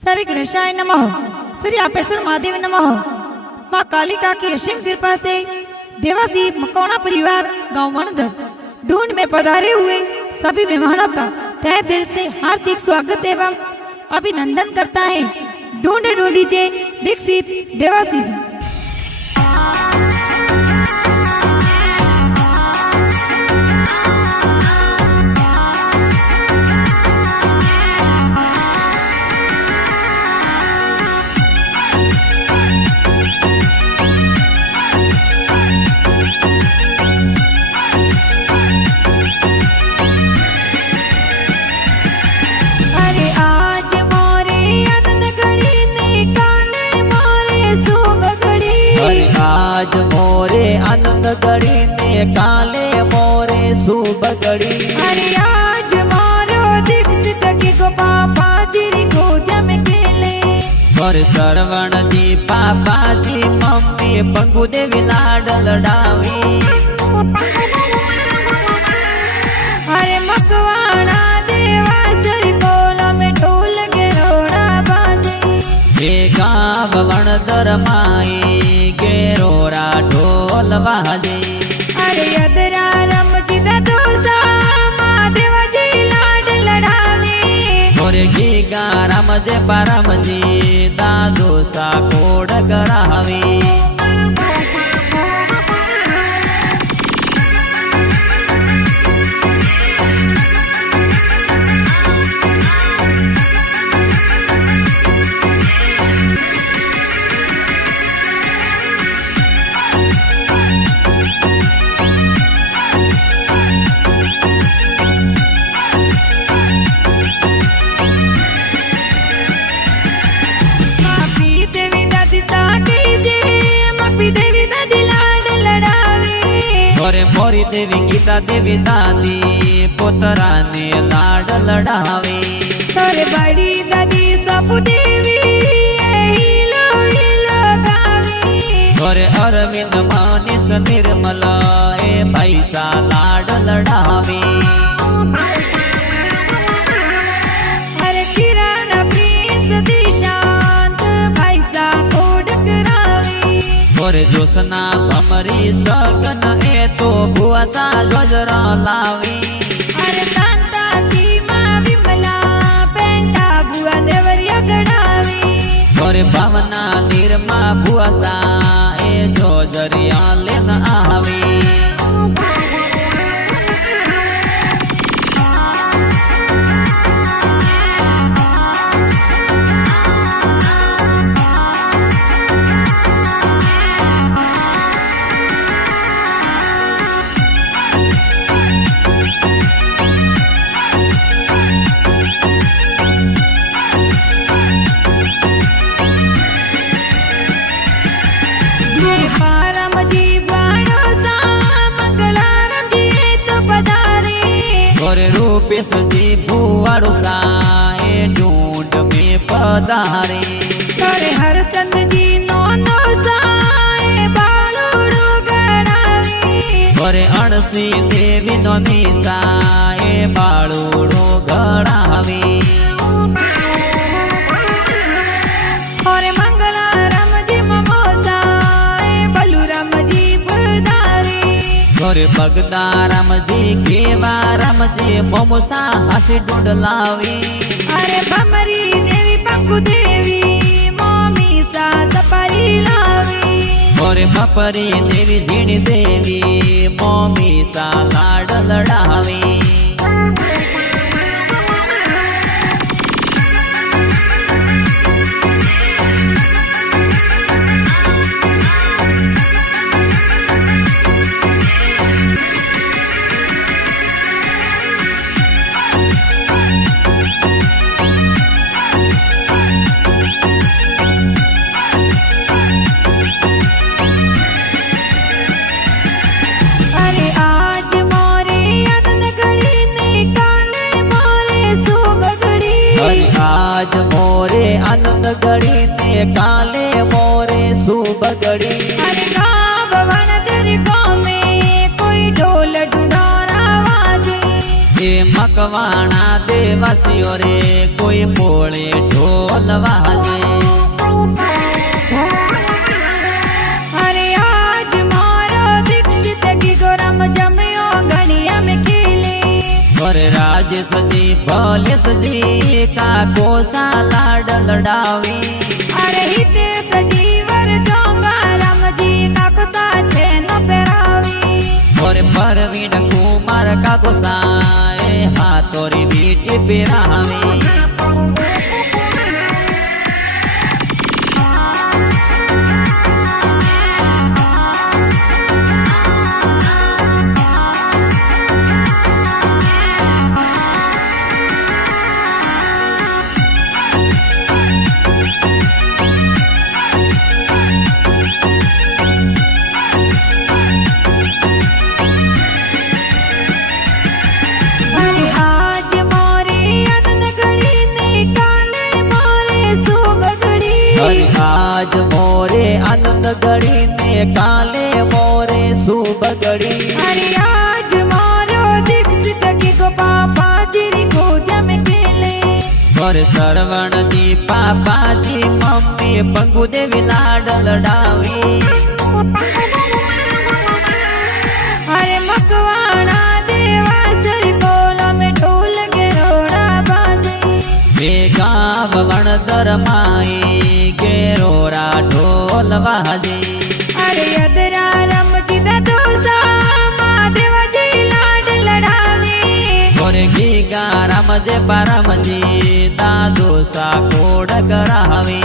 श्री गणेशाय नमः। श्री आपेश्वर महादेव नमः। माँ कालिका की असीम कृपा से देवासी मकौना परिवार गांव वनदर ढूंढ में पधारे हुए सभी मेहमानों का तहे दिल से हार्दिक स्वागत एवं अभिनंदन करता है। ढूंढ ढूंढीजे दीक्षित देवासी। आज मोरे आनंद घड़ी ने काले मोरे शुभ घड़ी। अरे आज मोरो दीक्षित की को पापा जी गोद में खेले। और श्रवण जी पापा जी मम्मी पंगु देवी लाड लड़ावी। अरे मकवाना देवासरी बोला में ढोल के रोड़ा बाजे। हे गाँव वनदर माई गेरोरा ढोल बाजे। अरे अदरा रमजी दोसा महादेव जी लाड लड़ावे। और घी गा रमजे परमजी दादो सा कोड करावे। मोरी देवी गीता देवी दादी पोतरा ने लाड लड़ावे। तोरे बड़ी दादी सबू देवी हिलो हिलो गावे। तोरे अरविंद मानिस निर्मला ए पैसा लाड लड़ावे। अरे किरण प्रिंस दिशांत पैसा कोड करावे। तोरे जोसना कमरी सगन ए तो भुआसा गजरा लावी। अरे शांता सीमा विमला पेंटा बुआ देवरिया गड़ावी। तोरे भावना निर्मा भुआसा ए जो जरिया लेन आवी। रूपेश जी भुआड़ो साए ढूंढ में पधारे। तोरे हरचंद जी नोनो साए बालूड़ो गड़ावे। तोरे अणसी देवी नोनी साए बालूड़ो गड़ावे। और मंगला राम जी ममोसा बलूराम जी पधारे। तोरे भगदा राम जी केवा राम जी मोमोसा हसी ढूंढ लावी। अरे भमरी देवी पंकु देवी मोमी सा सपरी लावी। और मपरी देवी झीणी देवी मोमी सा लाड लड़ावी। आज मोरे आनंद घड़ी ने काले मोरे शुभ घड़ी। अरे गाँव वनदर गाँव में कोई ढोल ढूंढोरा बाजे। એ મકવાણા દેવાસીઓ રે કોઈ પોળે ઢોલ વાગે अरे आज मारो दीक्षित की गोरम जमयो गणिया में खेले और राजेश जी भोलेश जी काको साला डलडावी अरे हिते सजीवर जोंगा राम जी काको साचे न पेरावी और परवीन कुमार काको साए हाथोरी बीटी पेरावी अरे आज मोरे अनन घड़ी ने काले मोरे सुग घड़ी और आज मोरे आनंद गड़ी ने काले मोरे शुभ गड़ी अरे आज मारो दीक्षित की को पापा जी गोद में खेले और श्रवण जी पापा जी मम्मी पंगु देवी लाडल डावी अरे मकवाना देवासुरी बोला में ढोल के रोड़ा बाजे गाव वणदर माई गेरोरा ढोल वाजे अरे अदरा रम जी दा दोसा महादेव जी लाड लड़ावे और गीगा राम जे परम जी दादू सा कोड करावे